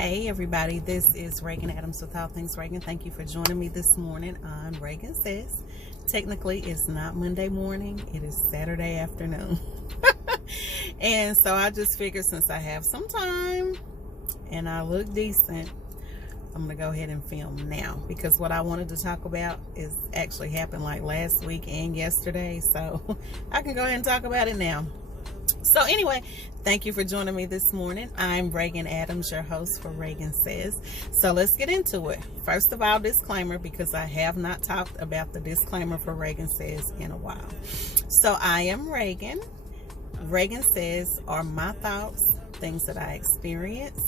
Hey everybody, this is Regan Adams with All Things Regan. Thank you for joining me this morning on Regan Says. Technically, it's not Monday morning, it is Saturday afternoon. And so I just figured since I have some time and I look decent, I'm gonna go ahead and film now, because what I wanted to talk about is actually happened like last week and yesterday, so I can go ahead and talk about it now. So anyway, thank you for joining me this morning. I'm Regan Adams, your host for Regan Says. So let's get into it. First of all, disclaimer, because I have not talked about the disclaimer for Regan Says in a while. So I am Regan. Regan Says are my thoughts, things that I experience,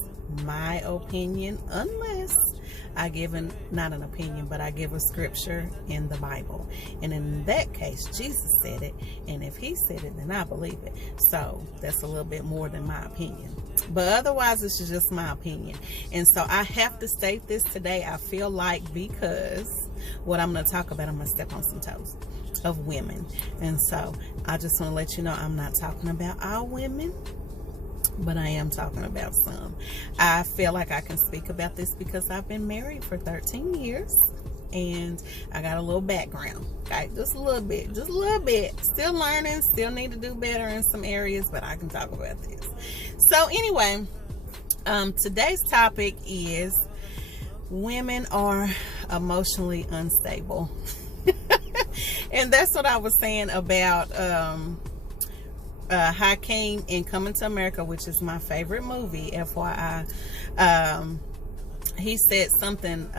my opinion, unless I give not an opinion, but I give a scripture in the Bible. And in that case, Jesus said it. And if he said it, then I believe it. So that's a little bit more than my opinion. But otherwise, it's just my opinion. And so I have to state this today, I feel like, because what I'm going to talk about, I'm going to step on some toes of women. And so I just want to let you know, I'm not talking about all women, but I am talking about some. I feel like I can speak about this because I've been married for 13 years and I got a little background, okay? Just a little bit, still learning, still need to do better in some areas, but I can talk about this. So anyway, today's topic is women are emotionally unstable. And that's what I was saying about Hakeem in Coming to America, which is my favorite movie, FYI. He said something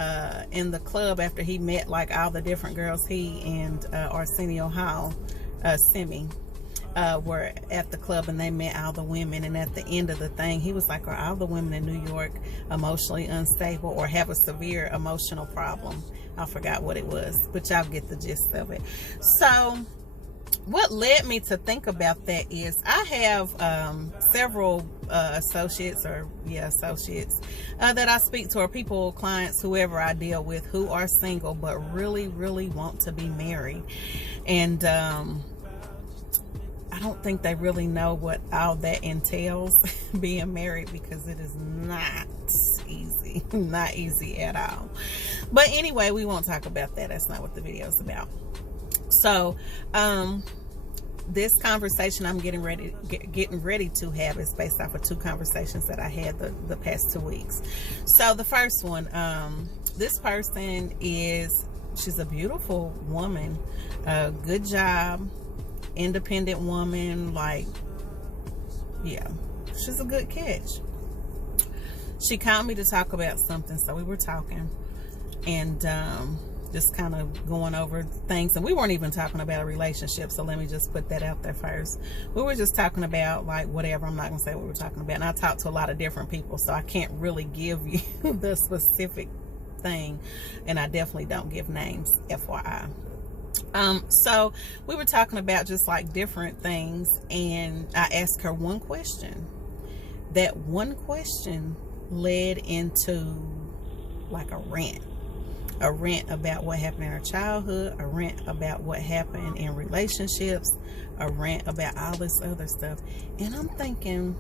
in the club after he met like all the different girls. He and Arsenio Hall, Simi, were at the club, and they met all the women. And at the end of the thing, he was like, are all the women in New York emotionally unstable or have a severe emotional problem? I forgot what it was, but y'all get the gist of it. So what led me to think about that is I have several associates that I speak to, or people, clients, whoever I deal with, who are single but really want to be married. And I don't think they really know what all that entails, being married, because it is not easy. Not easy at all. But anyway, we won't talk about that. That's not what the video is about. So this conversation I'm getting ready to have is based off of two conversations that I had the past 2 weeks. So the first one, this person she's a beautiful woman, good job, independent woman, like, yeah, she's a good catch. She called me to talk about something, so we were talking and just kind of going over things, and we weren't even talking about a relationship, so let me just put that out there first. We were just talking about like whatever. I'm not gonna say what we were talking about, and I talked to a lot of different people, so I can't really give you the specific thing, and I definitely don't give names, FYI. So we were talking about just like different things, and I asked her one question. That one question led into like a rant about what happened in her childhood, a rant about what happened in relationships, a rant about all this other stuff. And I'm thinking,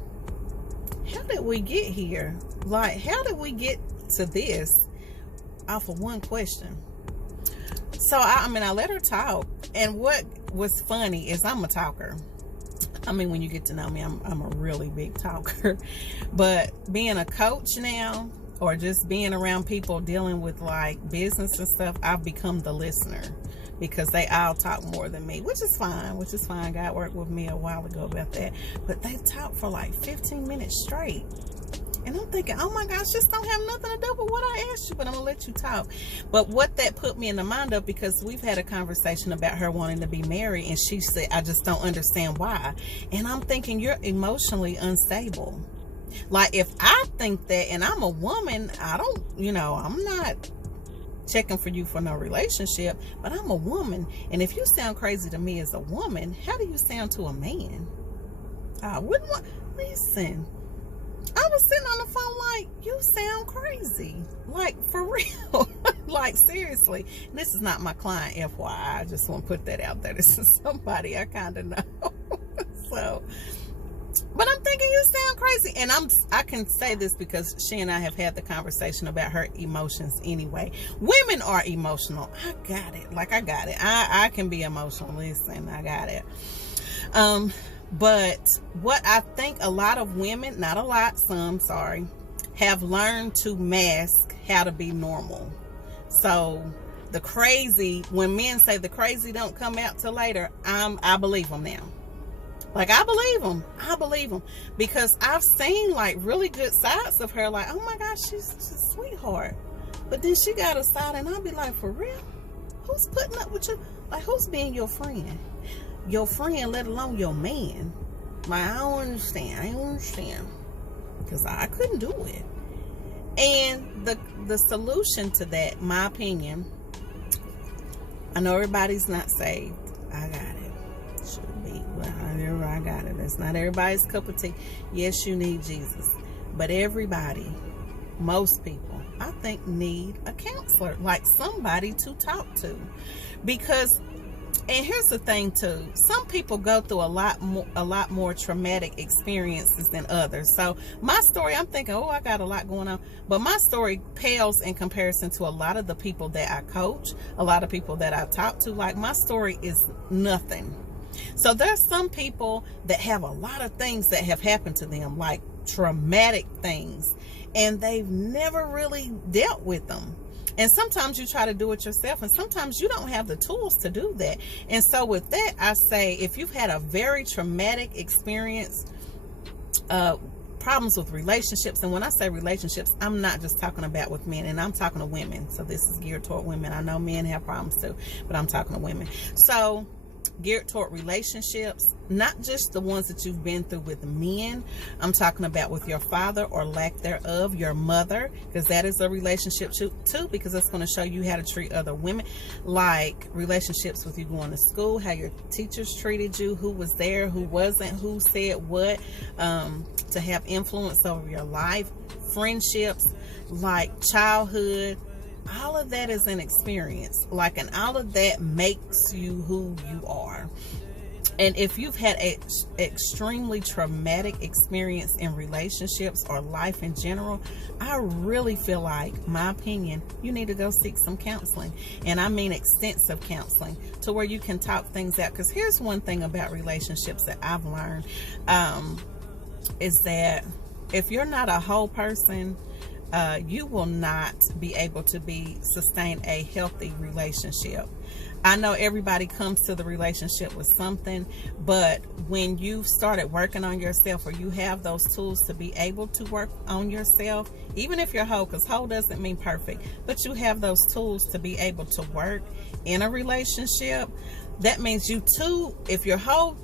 how did we get here? Like, how did we get to this off of one question? So I let her talk, and what was funny is I'm a talker. I mean, when you get to know me, I'm a really big talker. But being a coach now, or just being around people dealing with like business and stuff, I've become the listener, because they all talk more than me, which is fine. God worked with me a while ago about that. But they talk for like 15 minutes straight. And I'm thinking, oh my gosh, just don't have nothing to do with what I asked you, but I'm gonna let you talk. But what that put me in the mind of, because we've had a conversation about her wanting to be married, and she said, I just don't understand why. And I'm thinking, you're emotionally unstable. Like, if I think that, and I'm a woman, I'm not checking for you for no relationship, but I'm a woman, and if you sound crazy to me as a woman, how do you sound to a man? I wouldn't want, listen, I was sitting on the phone like, you sound crazy, like, for real. Like, seriously. And this is not my client, FYI, I just want to put that out there. This is somebody I kind of know. So, but I'm thinking, you sound crazy, and I can say this because she and I have had the conversation about her emotions anyway. Women are emotional. I got it. Like, I got it. I can be emotional. Listen, I got it. But what I think a lot of women, not a lot, some, sorry, have learned to mask how to be normal. So the crazy, when men say the crazy don't come out till later, I believe them now. Like, I believe them because I've seen like really good sides of her. Like, oh my gosh, she's a sweetheart. But then she got a side, and I'll be like, for real? Who's putting up with you? Like, who's being your friend? Your friend, let alone your man. Like, I don't understand. Because I couldn't do it. And the solution to that, my opinion, I know everybody's not saved. I got it. Should be. Well, however, I got it. It's not everybody's cup of tea. Yes, you need Jesus. But everybody, most people, I think, need a counselor. Like somebody to talk to. Because, and here's the thing too, some people go through a lot more traumatic experiences than others. So my story, I'm thinking, oh, I got a lot going on, but my story pales in comparison to a lot of the people that I coach, a lot of people that I talk to. Like, my story is nothing. So there's some people that have a lot of things that have happened to them, like traumatic things, and they've never really dealt with them. And sometimes you try to do it yourself, and sometimes you don't have the tools to do that. And so with that, I say, if you've had a very traumatic experience, problems with relationships, and when I say relationships, I'm not just talking about with men, and I'm talking to women. So this is geared toward women. I know men have problems too, but I'm talking to women. So geared toward relationships, not just the ones that you've been through with men. I'm talking about with your father or lack thereof, your mother, because that is a relationship too, because it's going to show you how to treat other women. Like relationships with you going to school, how your teachers treated you, who was there, who wasn't, who said what, to have influence over your life. Friendships, like childhood. All of that is an experience, like, and all of that makes you who you are. And if you've had a extremely traumatic experience in relationships or life in general, I really feel like, my opinion, you need to go seek some counseling. And I mean extensive counseling, to where you can talk things out. Because here's one thing about relationships that I've learned, is that if you're not a whole person, you will not be able to sustain a healthy relationship. I know everybody comes to the relationship with something, but when you've started working on yourself, or you have those tools to be able to work on yourself, even if you're whole, because whole doesn't mean perfect, but you have those tools to be able to work in a relationship, that means you two, if you're whole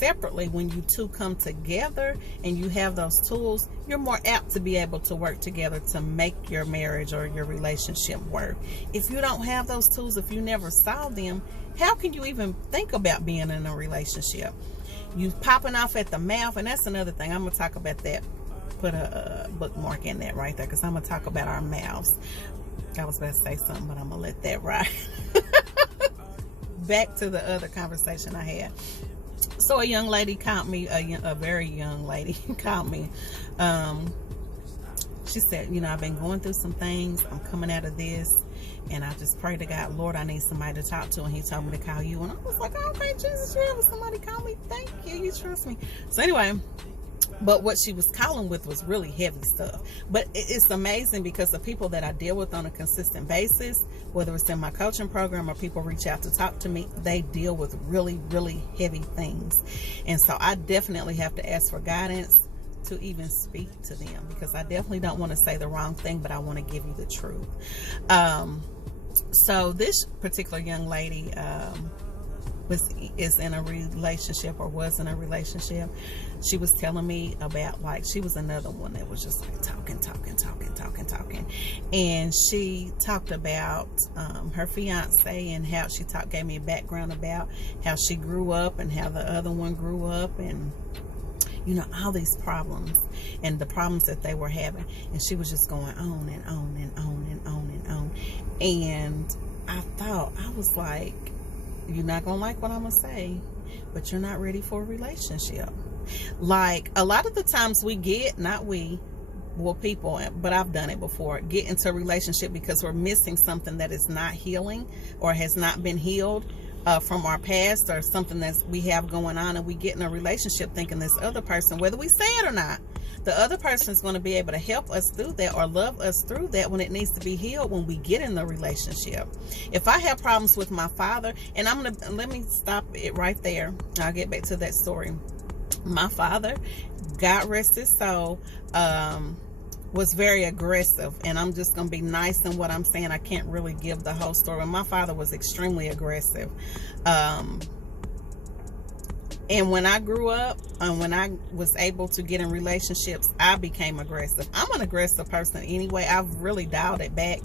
separately, when you two come together and you have those tools, you're more apt to be able to work together to make your marriage or your relationship work. If you don't have those tools, if you never saw them, how can you even think about being in a relationship? You popping off at the mouth, and that's another thing. I'm gonna talk about that. Put a bookmark in that right there, because I'm gonna talk about our mouths. I was about to say something, but I'm gonna let that ride. Back to the other conversation I had. So a young lady called me, a very young lady called me. She said, you know, I've been going through some things. I'm coming out of this, and I just pray to God, Lord, I need somebody to talk to. And he told me to call you. And I was like, oh, okay, Jesus, you have somebody call me. Thank you. You trust me. So anyway, but what she was calling with was really heavy stuff. But it's amazing, because the people that I deal with on a consistent basis, whether it's in my coaching program or people reach out to talk to me, they deal with really, really heavy things. And so I definitely have to ask for guidance to even speak to them, because I definitely don't want to say the wrong thing, but I want to give you the truth. So this particular young lady is in a relationship, or was in a relationship. She was telling me about, like, she was another one that was just like talking. And she talked about her fiance, and how she gave me a background about how she grew up and how the other one grew up, and you know, all these problems and the problems that they were having. And she was just going on and on and on and on and on. And I was like, you're not gonna like what I'm gonna say, but you're not ready for a relationship. Like, a lot of the times we get, not we, well, people, but I've done it before, get into a relationship because we're missing something that is not healing or has not been healed from our past, or something that we have going on, and we get in a relationship thinking this other person, whether we say it or not, the other person is going to be able to help us through that or love us through that when it needs to be healed when we get in the relationship. If I have problems with my father, and let me stop it right there. I'll get back to that story. My father, God rest his soul, was very aggressive, and I'm just going to be nice in what I'm saying. I can't really give the whole story. My father was extremely aggressive. And when I grew up, and when I was able to get in relationships, I became aggressive. I'm an aggressive person anyway. I've really dialed it back.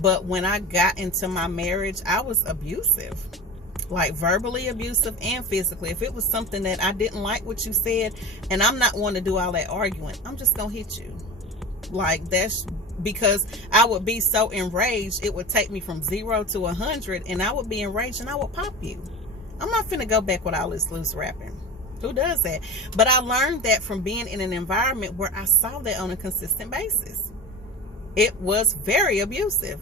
But when I got into my marriage, I was abusive. Like verbally abusive and physically. If it was something that I didn't like what you said, and I'm not one to do all that arguing, I'm just going to hit you. Like, that's because I would be so enraged, it would take me from 0 to 100, and I would be enraged and I would pop you. I'm not finna go back with all this loose rapping. Who does that? But I learned that from being in an environment where I saw that on a consistent basis. It was very abusive.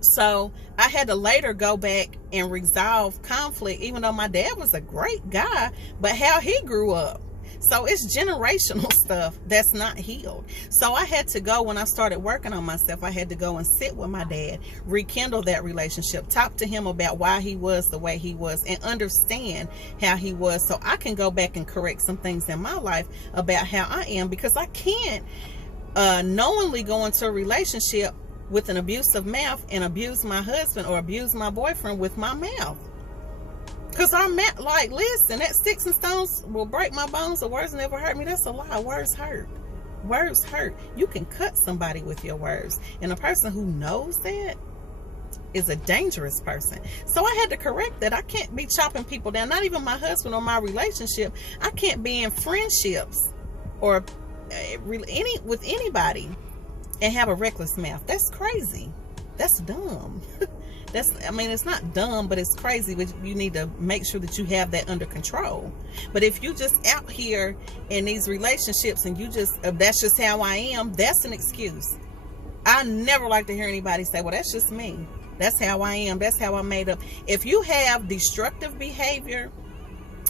So I had to later go back and resolve conflict, even though my dad was a great guy, but how he grew up. So it's generational stuff that's not healed. So I had to go, when I started working on myself, I had to go and sit with my dad, rekindle that relationship, talk to him about why he was the way he was, and understand how he was, so I can go back and correct some things in my life about how I am, because I can't knowingly go into a relationship with an abusive mouth and abuse my husband or abuse my boyfriend with my mouth. Because our mouth, like, listen, that sticks and stones will break my bones, the words never hurt me. That's a lie. Words hurt. Words hurt. You can cut somebody with your words. And a person who knows that is a dangerous person. So I had to correct that. I can't be chopping people down, not even my husband or my relationship. I can't be in friendships or with anybody and have a reckless mouth. That's crazy. That's dumb. I mean, it's not dumb, but it's crazy. But you need to make sure that you have that under control. But if you just out here in these relationships and you just, that's just how I am, that's an excuse. I never like to hear anybody say, well, that's just me. That's how I am. That's how I'm made up. If you have destructive behavior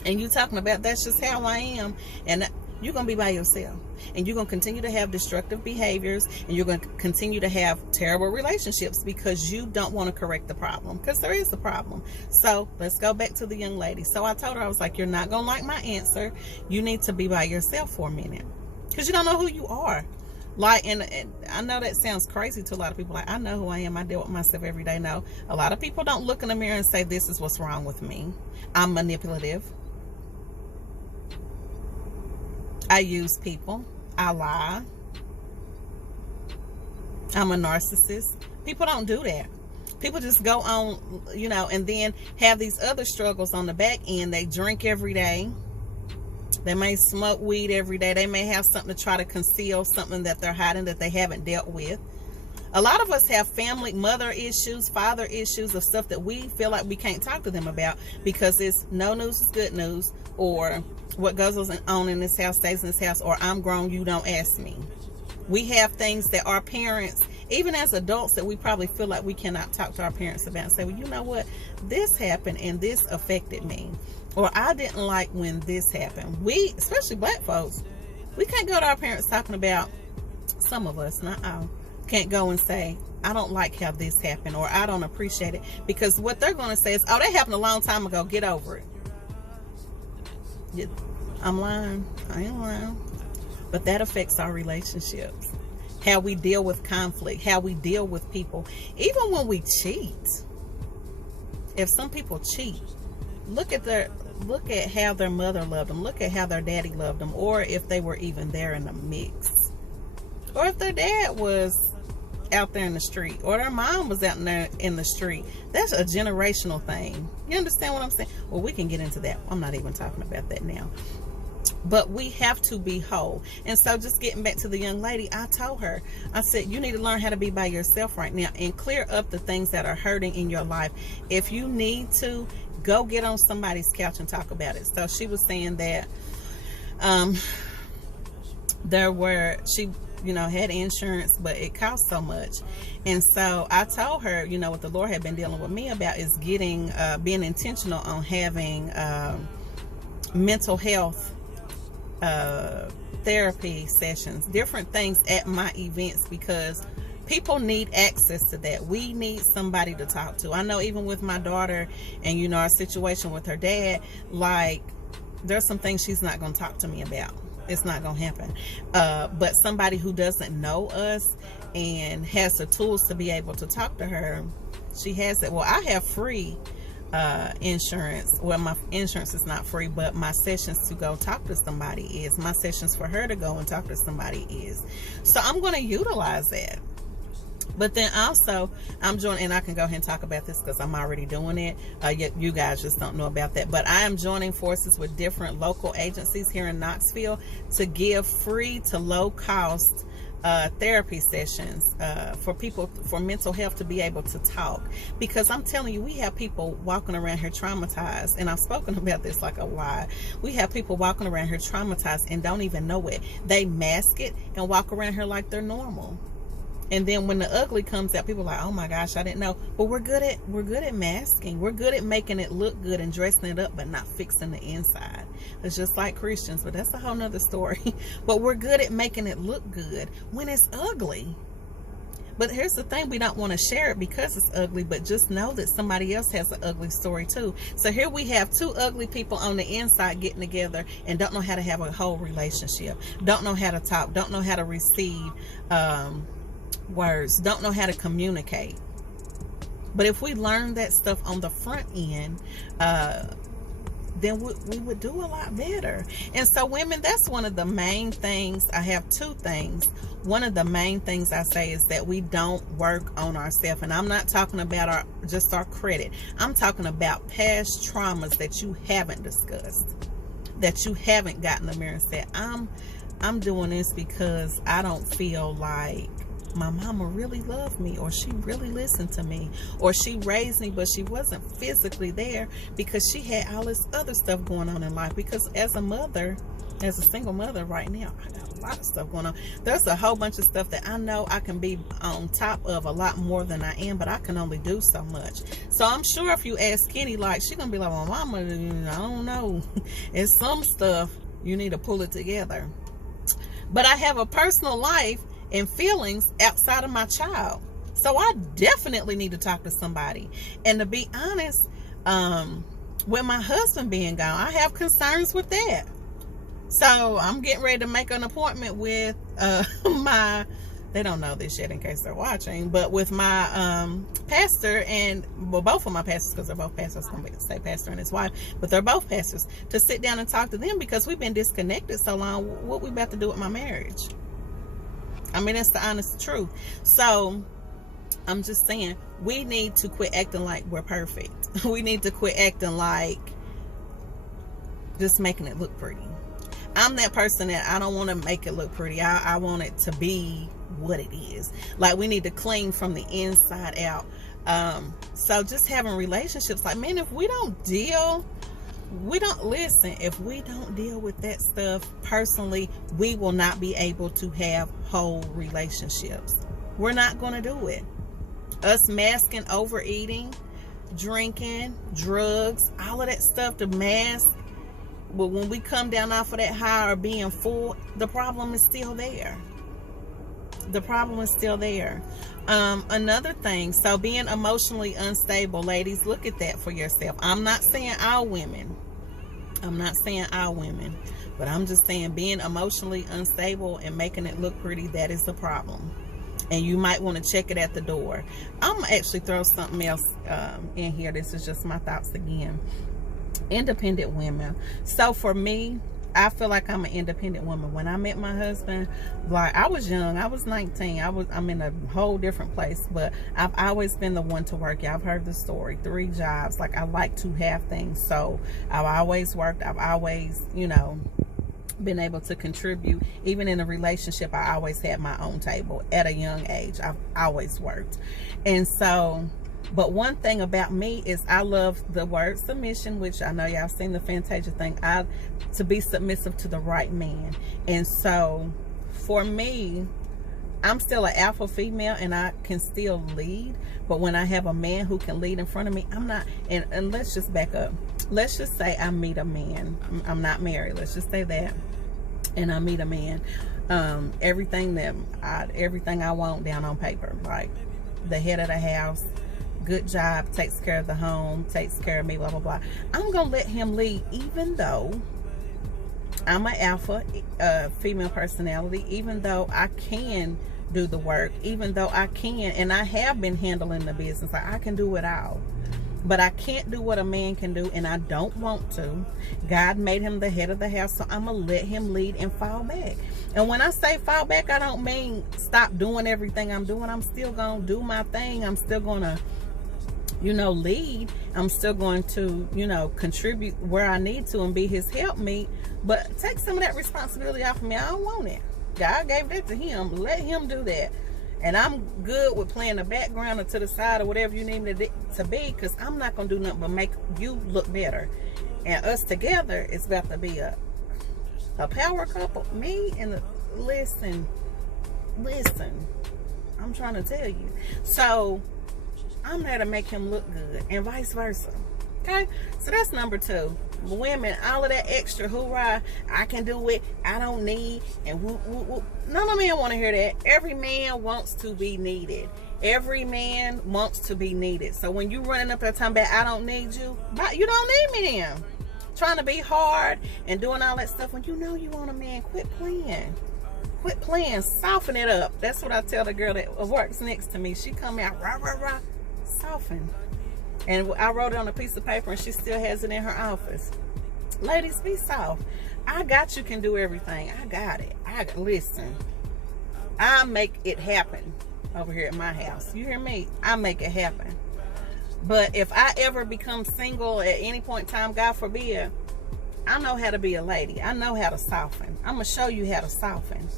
and you talking about that's just how I am, and you're going to be by yourself, and you're going to continue to have destructive behaviors, and you're going to continue to have terrible relationships because you don't want to correct the problem, because there is a problem. So let's go back to the young lady. So I told her, I was like, you're not going to like my answer. You need to be by yourself for a minute, because you don't know who you are. Like, and I know that sounds crazy to a lot of people. Like, I know who I am. I deal with myself every day. No, a lot of people don't look in the mirror and say, this is what's wrong with me. I'm manipulative. I use people. I lie. I'm a narcissist. People don't do that. People just go on, you know, and then have these other struggles on the back end. They drink every day. They may smoke weed every day. They may have something to try to conceal something that they're hiding that they haven't dealt with. A lot of us have family, mother issues, father issues of stuff that we feel like we can't talk to them about because it's no news is good news, or what goes on in this house stays in this house, or I'm grown, you don't ask me. We have things that our parents, even as adults, that we probably feel like we cannot talk to our parents about and say, well, you know what, this happened and this affected me, or I didn't like when this happened. We, especially black folks, we can't go to our parents talking about, some of us, not all, can't go and say, I don't like how this happened, or I don't appreciate it, because what they're going to say is, oh, that happened a long time ago, get over it. I'm lying. I ain't lying. But that affects our relationships, how we deal with conflict, how we deal with people. Even when we cheat, if some people cheat, look at how their mother loved them, look at how their daddy loved them, or if they were even there in the mix, or if their dad was out there in the street, or their mom was out there in the street. That's a generational thing. You understand what I'm saying? Well, we can get into that. I'm not even talking about that now. But we have to be whole. And so just getting back to the young lady, I told her, I said, you need to learn how to be by yourself right now and clear up the things that are hurting in your life. If you need to, go get on somebody's couch and talk about it. So she was saying that She, you know, had insurance, but it cost so much. And so I told her, you know, what the Lord had been dealing with me about is getting, being intentional on having mental health therapy sessions, different things at my events, because people need access to that. We need somebody to talk to. I know even with my daughter and, you know, our situation with her dad, like, there's some things she's not going to talk to me about. It's not going to happen. But somebody who doesn't know us and has the tools to be able to talk to her, she has it. Well, I have free insurance. Well, my insurance is not free, but my sessions to go talk to somebody is. My sessions for her to go and talk to somebody is. So I'm going to utilize that. But then also, I'm joining, and I can go ahead and talk about this because I'm already doing it. You guys just don't know about that. But I am joining forces with different local agencies here in Knoxville to give free to low cost therapy sessions for people, for mental health, to be able to talk. Because I'm telling you, we have people walking around here traumatized, and I've spoken about this like a lot. We have people walking around here traumatized and don't even know it. They mask it and walk around here like they're normal. And then when the ugly comes out, people are like, oh my gosh, I didn't know. But we're good at masking. We're good at making it look good and dressing it up, but not fixing the inside. It's just like Christians, but that's a whole nother story. But we're good at making it look good when it's ugly. But here's the thing, we don't want to share it because it's ugly, but just know that somebody else has an ugly story too. So here we have two ugly people on the inside getting together and don't know how to have a whole relationship. Don't know how to talk. Don't know how to receive words, don't know how to communicate. But if we learn that stuff on the front end, then we would do a lot better. And so women, that's one of the main things. I have two things. One of the main things I say is that we don't work on ourselves. And I'm not talking about just our credit. I'm talking about past traumas that you haven't discussed, that you haven't gotten in the mirror and said, I'm doing this because I don't feel like my mama really loved me, or she really listened to me, or she raised me, but she wasn't physically there because she had all this other stuff going on in life. Because as a mother, as a single mother right now, I got a lot of stuff going on. There's a whole bunch of stuff that I know I can be on top of a lot more than I am, but I can only do so much. So I'm sure if you ask Kenny, like, she's gonna be like, well, mama, I don't know. It's some stuff you need to pull it together. But I have a personal life and feelings outside of my child, so I definitely need to talk to somebody. And to be honest, with my husband being gone, I have concerns with that. So I'm getting ready to make an appointment with they don't know this yet in case they're watching, but with my pastor, and well, both of my pastors, because they're both pastors. I'm going to say pastor and his wife, but they're both pastors, to sit down and talk to them, because we've been disconnected so long. What we about to do with my marriage? I mean, that's the honest truth. So I'm just saying, we need to quit acting like we're perfect. We need to quit acting like just making it look pretty. I'm that person that I don't want to make it look pretty. I want it to be what it is. Like, we need to clean from the inside out. So just having relationships, like, man, if we don't listen, if we don't deal with that stuff personally, we will not be able to have whole relationships. We're not going to do it. Us masking, overeating, drinking, drugs, all of that stuff to mask. But when we come down off of that high or being full, the problem is still there. The problem is still there. Another thing, so being emotionally unstable, ladies, look at that for yourself. I'm not saying all women. I'm not saying all women, but I'm just saying being emotionally unstable and making it look pretty, that is the problem. And you might want to check it at the door. I'm going to actually throw something else in here. This is just my thoughts again. Independent women. So for me, I feel like I'm an independent woman. When I met my husband, like, I was young. I was 19. I'm in a whole different place, but I've always been the one to work. Y'all have heard the story. 3 jobs. Like, I like to have things. So I've always worked. I've always, you know, been able to contribute. Even in a relationship, I always had my own table at a young age. I've always worked. And so But one thing about me is I love the word submission, which I know y'all seen the Fantasia thing. To be submissive to the right man. And so for me, I'm still an alpha female and I can still lead. But when I have a man who can lead in front of me, I'm not. And let's just back up. Let's just say I meet a man. I'm not married. Let's just say that. And I meet a man. Everything I want down on paper, like the head of the house, good job, takes care of the home, takes care of me, blah blah blah. I'm gonna let him lead, even though I'm an alpha female personality, even though I can do the work, even though I can, and I have been handling the business, like I can do it all. But I can't do what a man can do, and I don't want to. God made him the head of the house, so I'm going to let him lead and fall back. And when I say fall back, I don't mean stop doing everything I'm doing. I'm still going to do my thing. I'm still going to, lead. I'm still going to, contribute where I need to and be his helpmeet. But take some of that responsibility off of me. I don't want it. God gave that to him. Let him do that. And I'm good with playing the background or to the side or whatever you need me to be, because I'm not going to do nothing but make you look better. And us together, it's about to be a power couple. Me and listen, I'm trying to tell you. So I'm there to make him look good and vice versa. Okay? So that's number 2. Women, all of that extra hoorah, I can do it, I don't need, and whoop, whoop, whoop. None of men want to hear that. Every man wants to be needed. Every man wants to be needed. So when you running up there talking about I don't need you, you don't need me then. Trying to be hard and doing all that stuff when you know you want a man, quit playing. Quit playing, soften it up. That's what I tell the girl that works next to me. She come out, rah, rah, rah, soften. And I wrote it on a piece of paper and she still has it in her office. Ladies, be soft. I got you can do everything. I got it. Listen. I make it happen over here at my house. You hear me? I make it happen. But if I ever become single at any point in time, God forbid, I know how to be a lady. I know how to soften. I'm going to show you how to soften.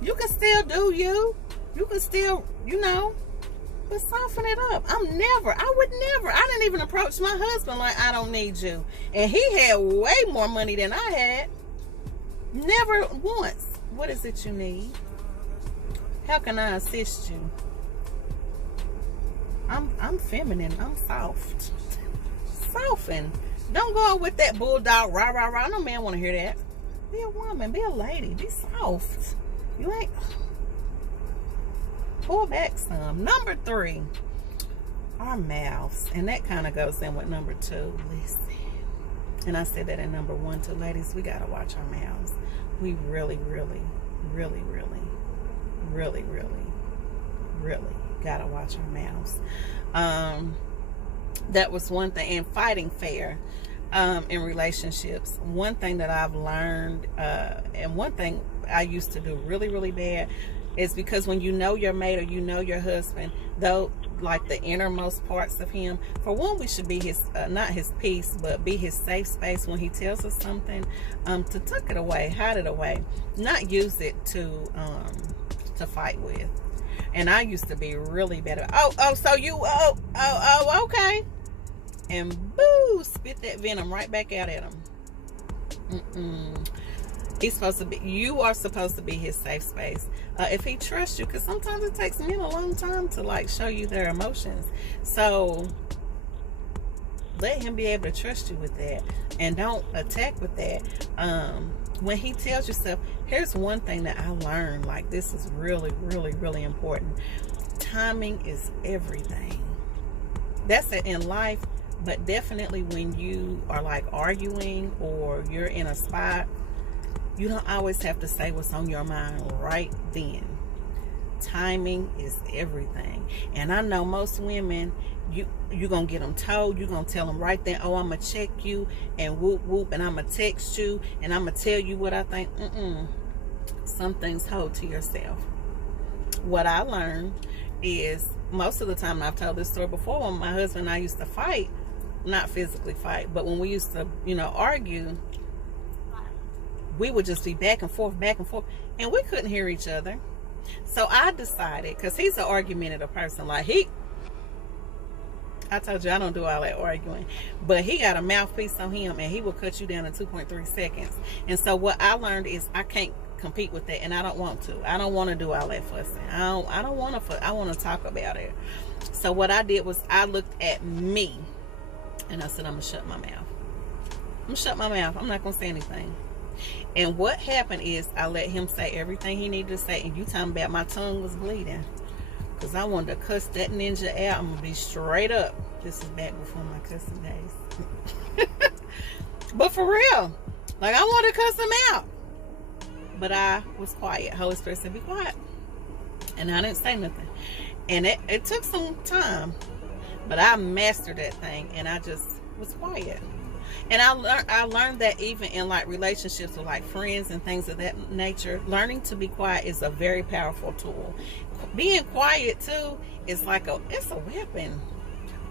You can still do you. You can still, but soften it up. I didn't even approach my husband like I don't need you. And he had way more money than I had. Never once. What is it you need? How can I assist you? I'm feminine. I'm soft. Soften. Don't go with that bulldog rah rah rah. No man want to hear that. Be a woman. Be a lady. Be soft. You ain't. Pull back some. Number 3, our mouths, and that kind of goes in with number 2. Listen, and I said that in number 1 too. Ladies, we gotta watch our mouths. We really gotta watch our mouths. That was one thing. And fighting fair in relationships, one thing that I've learned, and one thing I used to do really bad, is because when you know your mate or you know your husband, though, like the innermost parts of him, for one, we should be his, not his peace, but be his safe space when he tells us something, to tuck it away, hide it away, not use it to fight with. And I used to be really bad at, okay. And boo, spit that venom right back out at him. He's supposed to be, you are supposed to be his safe space. If he trusts you, because sometimes it takes men a long time to like show you their emotions. So let him be able to trust you with that, and don't attack with that. When he tells you stuff, here's one thing that I learned, like this is really important. Timing is everything. That's it in life, but definitely when you are like arguing or you're in a spot, you don't always have to say what's on your mind right then. Timing is everything. And I know most women, you're going to get them told. You're going to tell them right then, oh, I'm going to check you and whoop, whoop, and I'm going to text you and I'm going to tell you what I think. Some things hold to yourself. What I learned is, most of the time, I've told this story before, when my husband and I used to fight, not physically fight, but when we used to, argue, we would just be back and forth, and we couldn't hear each other. So I decided, because he's an argumentative person, like I told you I don't do all that arguing. But he got a mouthpiece on him, and he will cut you down in 2.3 seconds. And so what I learned is I can't compete with that, and I don't want to. I don't want to do all that fussing. I don't want to. I want to talk about it. So what I did was I looked at me, and I said, I'm gonna shut my mouth. I'm gonna shut my mouth. I'm not gonna say anything. And what happened is I let him say everything he needed to say. And you talking about my tongue was bleeding, because I wanted to cuss that ninja out. I'm gonna be straight up. This is back before my cussing days. But for real, like, I wanted to cuss him out, but I was quiet. Holy Spirit said, be quiet. And I didn't say nothing. And it took some time, but I mastered that thing, and I just was quiet. And I learned that even in like relationships with like friends and things of that nature, learning to be quiet is a very powerful tool. Being quiet too is like it's a weapon.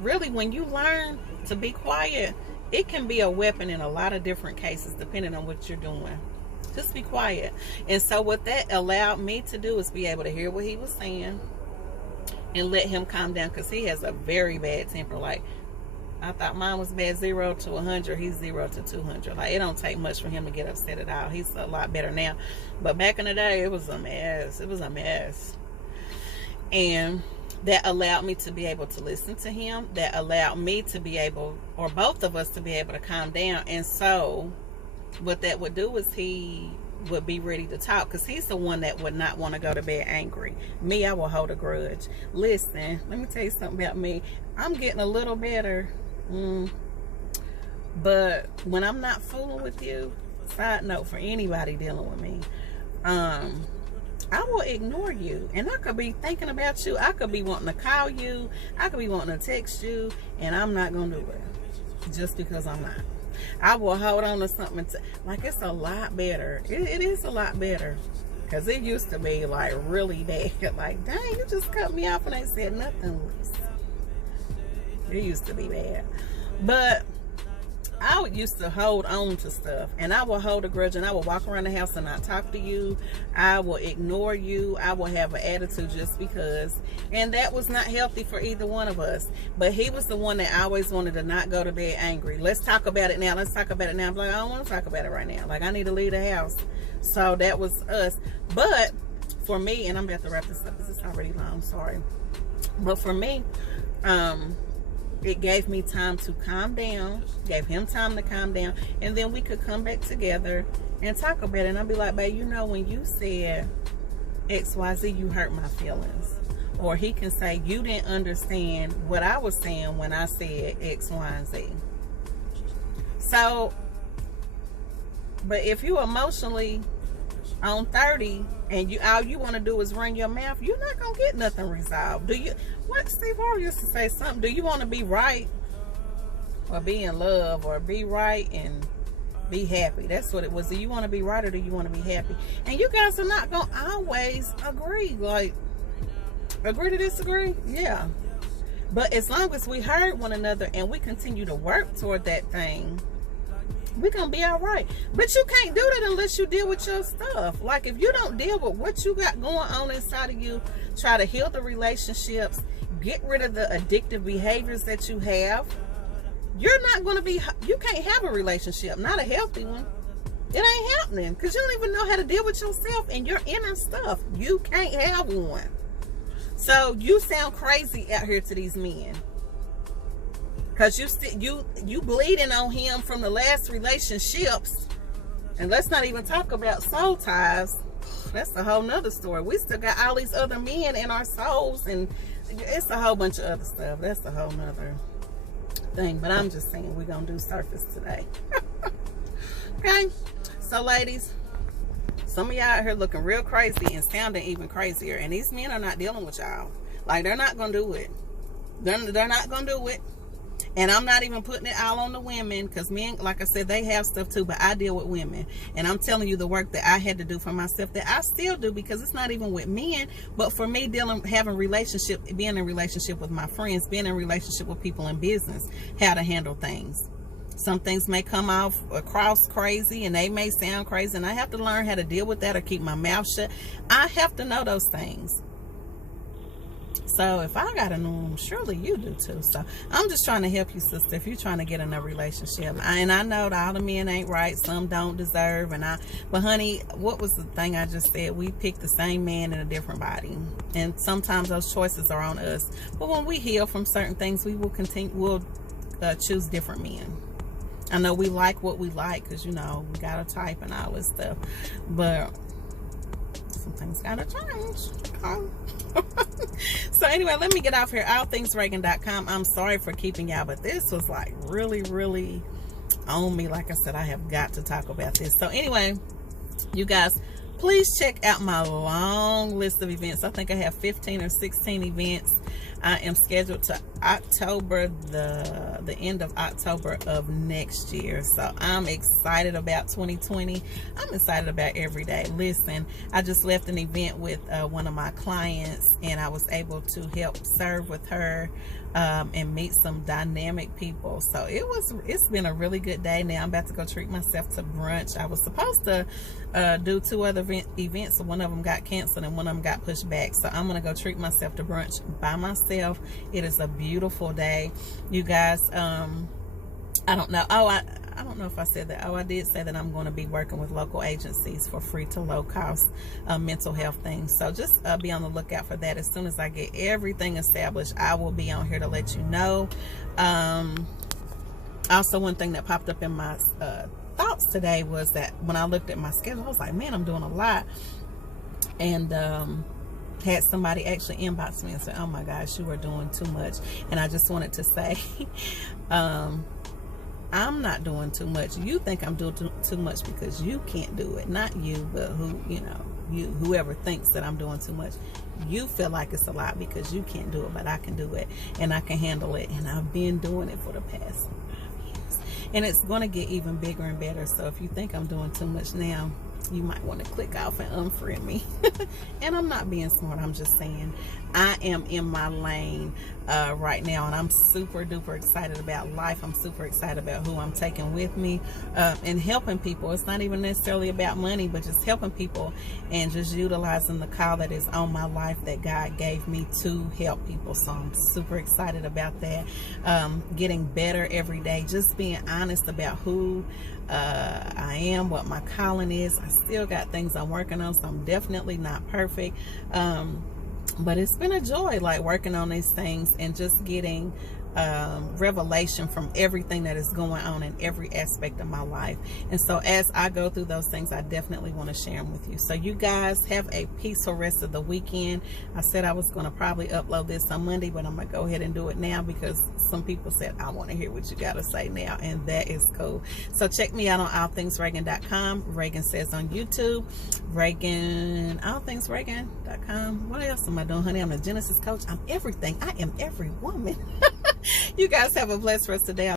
Really, when you learn to be quiet, it can be a weapon in a lot of different cases depending on what you're doing. Just be quiet. And so what that allowed me to do is be able to hear what he was saying and let him calm down, because he has a very bad temper. Like, I thought mine was bad 0 to 100. He's 0 to 200. Like, it don't take much for him to get upset at all. He's a lot better now. But back in the day, it was a mess. It was a mess. And that allowed me to be able to listen to him. That allowed me to be able, or both of us, to be able to calm down. And so what that would do is he would be ready to talk, because he's the one that would not want to go to bed angry. Me, I will hold a grudge. Listen, let me tell you something about me. I'm getting a little better. But when I'm not fooling with you, side note for anybody dealing with me, I will ignore you. And I could be thinking about you. I could be wanting to call you. I could be wanting to text you. And I'm not going to do it. Just because I'm not. I will hold on to something. Like, it's a lot better. It is a lot better. Because it used to be like really bad. Like, dang, you just cut me off and they said nothing. It used to be bad. But I used to hold on to stuff, and I will hold a grudge, and I will walk around the house and not talk to you. I will ignore you. I will have an attitude just because, and that was not healthy for either one of us. But he was the one that always wanted to not go to bed angry. Let's talk about it now. Let's talk about it now. I'm like, I don't want to talk about it right now. Like, I need to leave the house. So that was us. But for me, and I'm about to wrap this up because it's already long, sorry. But for me, it gave me time to calm down, gave him time to calm down, and then we could come back together and talk about it. And I'd be like, babe, you know, when you said XYZ, you hurt my feelings. Or he can say, you didn't understand what I was saying when I said X, Y, and Z. So, but if you emotionally on 30 and all you want to do is run your mouth, you're not gonna get nothing resolved. Do you? What Steve Harvey used to say something. Do you want to be right or be in love, or be right and be happy? That's what it was. Do you want to be right or do you want to be happy? And you guys are not gonna always agree. Like, agree to disagree, yeah. But as long as we heard one another and we continue to work toward that thing, we're gonna be all right. But you can't do that unless you deal with your stuff. Like, if you don't deal with what you got going on inside of you, try to heal the relationships, get rid of the addictive behaviors that you have, you're not going to be, you can't have a relationship, not a healthy one. It ain't happening, because you don't even know how to deal with yourself and your inner stuff. You can't have one. So you sound crazy out here to these men, because you bleeding on him from the last relationships. And let's not even talk about soul ties. That's a whole nother story. We still got all these other men in our souls, and it's a whole bunch of other stuff. That's a whole nother thing. But I'm just saying, we're gonna do surface today. Okay, so ladies, some of y'all out here looking real crazy and sounding even crazier, and these men are not dealing with y'all. Like, they're not gonna do it. They're not gonna do it. And I'm not even putting it all on the women, because men, like I said, they have stuff too, but I deal with women. And I'm telling you the work that I had to do for myself, that I still do, because it's not even with men, but for me, having relationship, being in relationship with my friends, being in relationship with people in business, how to handle things. Some things may come off across crazy, and they may sound crazy, and I have to learn how to deal with that or keep my mouth shut. I have to know those things. So if I got a new one, surely you do too. So I'm just trying to help you, sister, if you're trying to get in a relationship. And I know that all the men ain't right. Some don't deserve. But honey, what was the thing I just said? We pick the same man in a different body. And sometimes those choices are on us. But when we heal from certain things, we'll choose different men. I know we like what we like because, you know, we got a type and all this stuff. But some things gotta change. So anyway, let me get off here. allthingsregan.com. I'm sorry for keeping y'all, but this was like really, really on me. Like I said, I have got to talk about this. So anyway, you guys, please check out my long list of events. I think I have 15 or 16 events. I am scheduled to October, the end of October of next year. So I'm excited about 2020. I'm excited about every day. Listen, I just left an event with one of my clients, and I was able to help serve with her and meet some dynamic people. So it's been a really good day. Now I'm about to go treat myself to brunch. I was supposed to do 2 other events, so one of them got canceled and one of them got pushed back. So I'm gonna go treat myself to brunch by myself. It is a beautiful day, you guys. I don't know. I don't know if I said that. I did say that I'm going to be working with local agencies for free to low cost mental health things. So just be on the lookout for that. As soon as I get everything established, I will be on here to let you know. Also, one thing that popped up in my thoughts today was that when I looked at my schedule, I was like, man, I'm doing a lot. And had somebody actually inbox me and say, oh my gosh, you are doing too much. And I just wanted to say, I'm not doing too much. You think I'm doing too much because you can't do it. Not you, but whoever thinks that I'm doing too much. You feel like it's a lot because you can't do it, but I can do it and I can handle it. And I've been doing it for the past 5 years. And it's going to get even bigger and better. So if you think I'm doing too much now, you might want to click off and unfriend me. And I'm not being smart. I'm just saying I am in my lane right now, and I'm super duper excited about life. I'm super excited about who I'm taking with me and helping people. It's not even necessarily about money, but just helping people and just utilizing the call that is on my life that God gave me to help people. So I'm super excited about that. Getting better every day, just being honest about who I am, what my calling is. I still got things I'm working on, so I'm definitely not perfect. But it's been a joy, like working on these things and just getting revelation from everything that is going on in every aspect of my life. And so as I go through those things, I definitely want to share them with you. So you guys have a peaceful rest of the weekend. I said I was going to probably upload this on Monday, but I'm going to go ahead and do it now because some people said, I want to hear what you got to say now, and that is cool. So check me out on allthingsregan.com. Regan Says on YouTube. Regan, allthingsregan.com. What else am I doing, honey? I'm a Genesis coach. I'm everything. I am every woman. You guys have a blessed rest of the day.